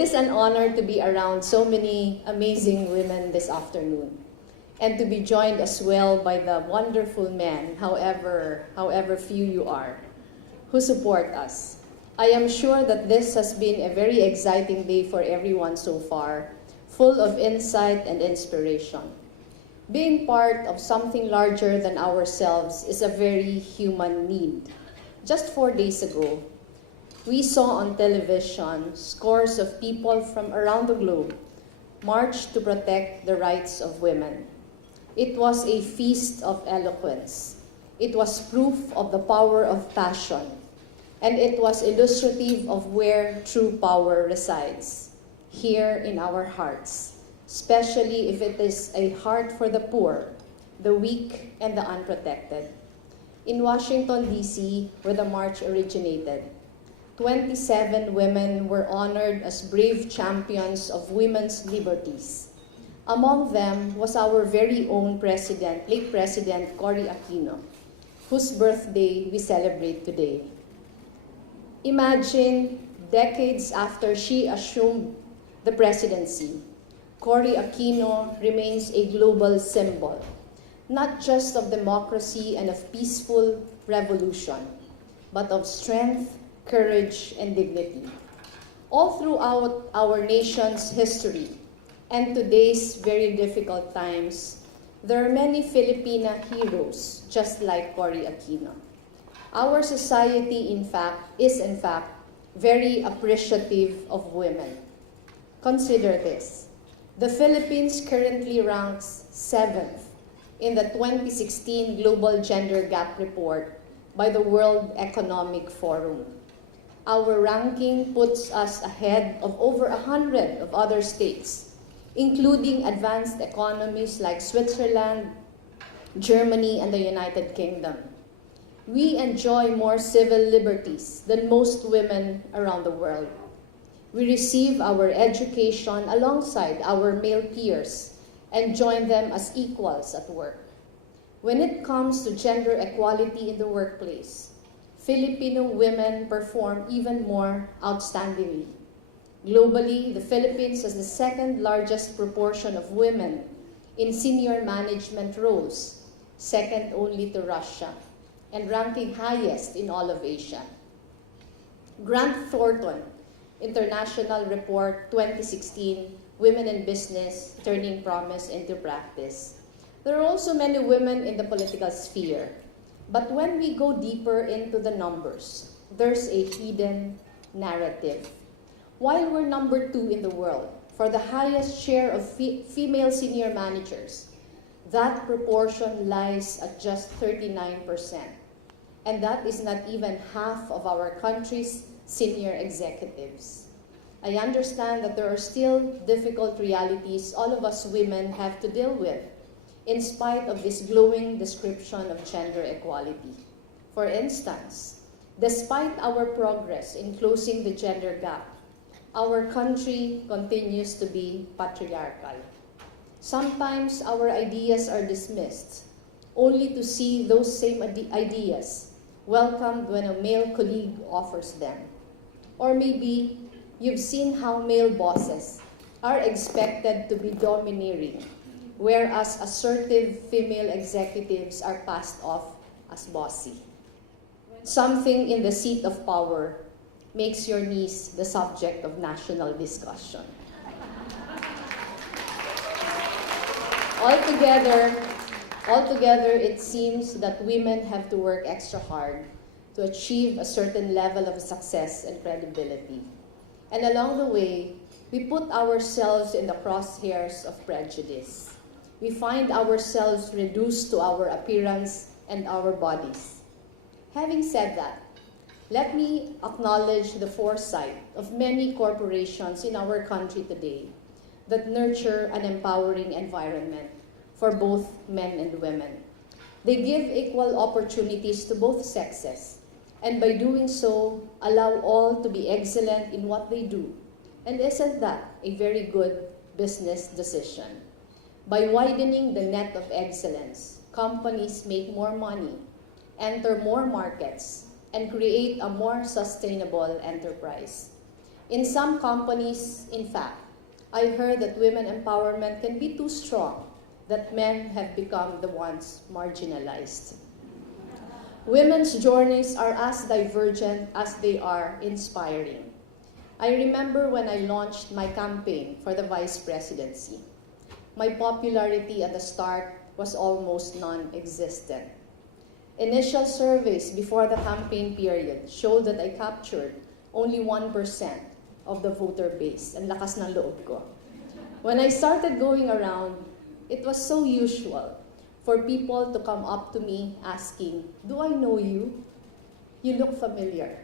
It is an honor to be around so many amazing women this afternoon, and to be joined as well by the wonderful men, however few you are, who support us. I am sure that this has been a very exciting day for everyone so far, full of insight and inspiration. Being part of something larger than ourselves is a very human need. Just 4 days ago, we saw on television scores of people from around the globe march to protect the rights of women. It was a feast of eloquence. It was proof of the power of passion, and it was illustrative of where true power resides, here in our hearts, especially if it is a heart for the poor, the weak, and the unprotected. In Washington, D.C., where the march originated, 27 women were honored as brave champions of women's liberties. Among them was our very own president, late President Cory Aquino, whose birthday we celebrate today. Imagine, decades after she assumed the presidency, Cory Aquino remains a global symbol, not just of democracy and of peaceful revolution, but of strength, courage, and dignity. All throughout our nation's history and today's very difficult times, there are many Filipina heroes just like Cory Aquino. Our society, is in fact very appreciative of women. Consider this. The Philippines currently ranks 7th in the 2016 Global Gender Gap Report by the World Economic Forum. Our ranking puts us ahead of over 100 of other states, including advanced economies like Switzerland, Germany, and the United Kingdom. We enjoy more civil liberties than most women around the world. We receive our education alongside our male peers and join them as equals at work. When it comes to gender equality in the workplace, Filipino women perform even more outstandingly. Globally, the Philippines has the second largest proportion of women in senior management roles, second only to Russia, and ranking highest in all of Asia. Grant Thornton International Report 2016, Women in Business, Turning Promise into Practice. There are also many women in the political sphere. But when we go deeper into the numbers, there's a hidden narrative. While we're number 2 in the world for the highest share of female senior managers, that proportion lies at just 39%. And that is not even half of our country's senior executives. I understand that there are still difficult realities all of us women have to deal with, in spite of this glowing description of gender equality. For instance, despite our progress in closing the gender gap, our country continues to be patriarchal. Sometimes our ideas are dismissed, only to see those same ideas welcomed when a male colleague offers them. Or maybe you've seen how male bosses are expected to be domineering, whereas assertive female executives are passed off as bossy. Something in the seat of power makes your niece the subject of national discussion. Altogether, it seems that women have to work extra hard to achieve a certain level of success and credibility. And along the way, we put ourselves in the crosshairs of prejudice. We find ourselves reduced to our appearance and our bodies. Having said that, let me acknowledge the foresight of many corporations in our country today that nurture an empowering environment for both men and women. They give equal opportunities to both sexes, and by doing so, allow all to be excellent in what they do. And isn't that a very good business decision? By widening the net of excellence, companies make more money, enter more markets, and create a more sustainable enterprise. In some companies, in fact, I heard that women empowerment can be too strong, that men have become the ones marginalized. Women's journeys are as divergent as they are inspiring. I remember when I launched my campaign for the vice presidency. My popularity at the start was almost non-existent. Initial surveys before the campaign period showed that I captured only 1% of the voter base. Ang lakas ng loob ko. When I started going around, it was so usual for people to come up to me asking, "Do I know you? You look familiar."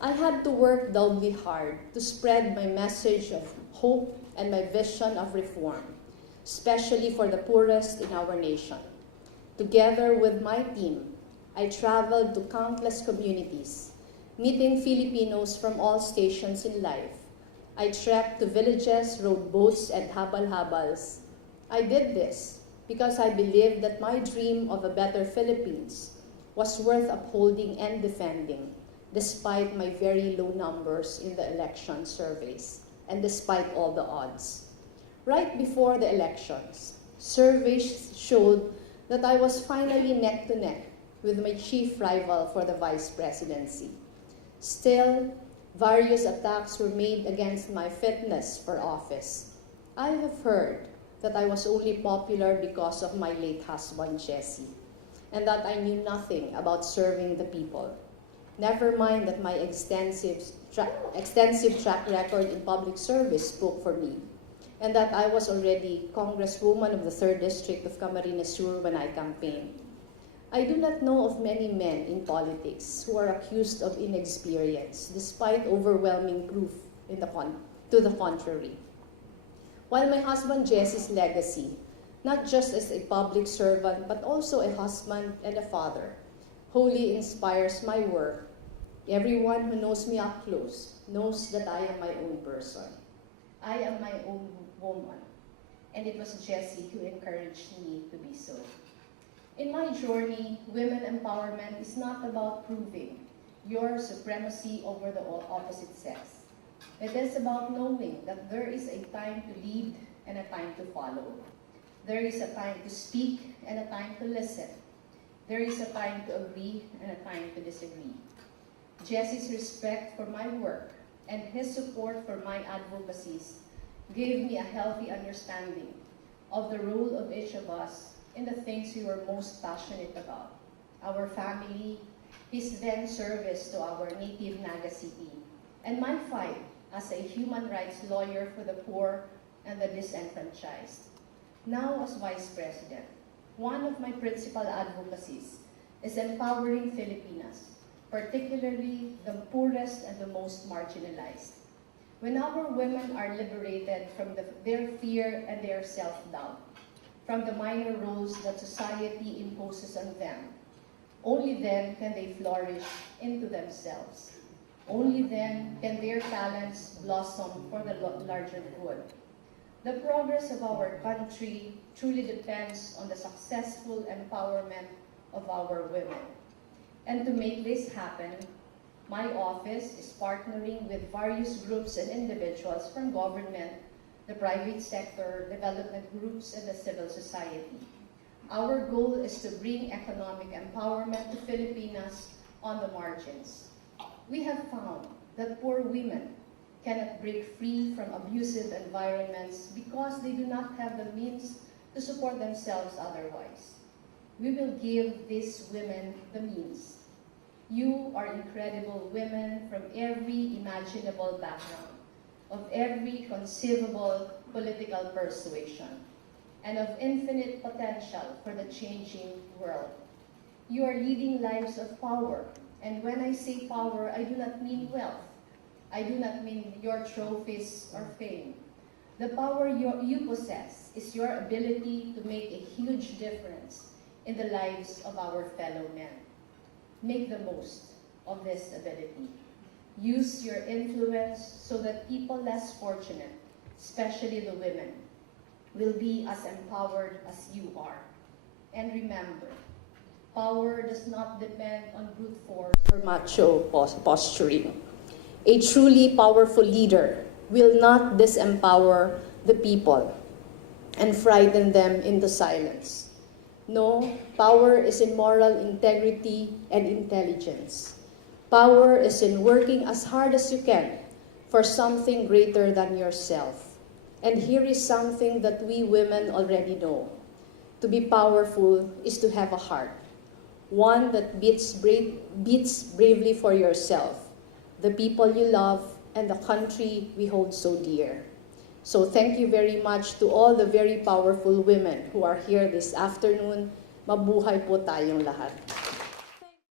I had to work doubly hard to spread my message of hope and my vision of reform, especially for the poorest in our nation. Together with my team, I traveled to countless communities, meeting Filipinos from all stations in life. I trekked to villages, rode boats, and habal-habals. I did this because I believed that my dream of a better Philippines was worth upholding and defending, despite my very low numbers in the election surveys, and despite all the odds. Right before the elections, surveys showed that I was finally neck to neck with my chief rival for the vice presidency. Still, various attacks were made against my fitness for office. I have heard that I was only popular because of my late husband, Jesse, and that I knew nothing about serving the people. Never mind that my extensive track record in public service spoke for me, and that I was already Congresswoman of the 3rd District of Camarines Sur when I campaigned. I do not know of many men in politics who are accused of inexperience, despite overwhelming proof to the contrary. While my husband Jesse's legacy, not just as a public servant, but also a husband and a father, wholly inspires my work, everyone who knows me up close knows that I am my own person. I am my own woman, and it was Jesse who encouraged me to be so. In my journey, women empowerment is not about proving your supremacy over the opposite sex. It is about knowing that there is a time to lead and a time to follow. There is a time to speak and a time to listen. There is a time to agree and a time to disagree. Jesse's respect for my work and his support for my advocacies gave me a healthy understanding of the role of each of us in the things we were most passionate about. Our family, his then service to our native Naga City, and my fight as a human rights lawyer for the poor and the disenfranchised. Now as Vice President, one of my principal advocacies is empowering Filipinas, particularly the poorest and the most marginalized. When our women are liberated from their fear and their self-doubt, from the minor roles that society imposes on them, only then can they flourish into themselves. Only then can their talents blossom for the larger good. The progress of our country truly depends on the successful empowerment of our women. And to make this happen, my office is partnering with various groups and individuals from government, the private sector, development groups, and the civil society. Our goal is to bring economic empowerment to Filipinas on the margins. We have found that poor women cannot break free from abusive environments because they do not have the means to support themselves otherwise. We will give these women the means. You are incredible women from every imaginable background, of every conceivable political persuasion, and of infinite potential for the changing world. You are leading lives of power, and when I say power, I do not mean wealth. I do not mean your trophies or fame. The power you possess is your ability to make a huge difference in the lives of our fellow men. Make the most of this ability. Use your influence so that people less fortunate, especially the women, will be as empowered as you are. And remember, power does not depend on brute force or macho posturing. A truly powerful leader will not disempower the people and frighten them into silence. No, power is in moral integrity and intelligence. Power is in working as hard as you can for something greater than yourself. And here is something that we women already know. To be powerful is to have a heart, one that beats bravely for yourself, the people you love, and the country we hold so dear. So thank you very much to all the very powerful women who are here this afternoon. Mabuhay po tayong lahat.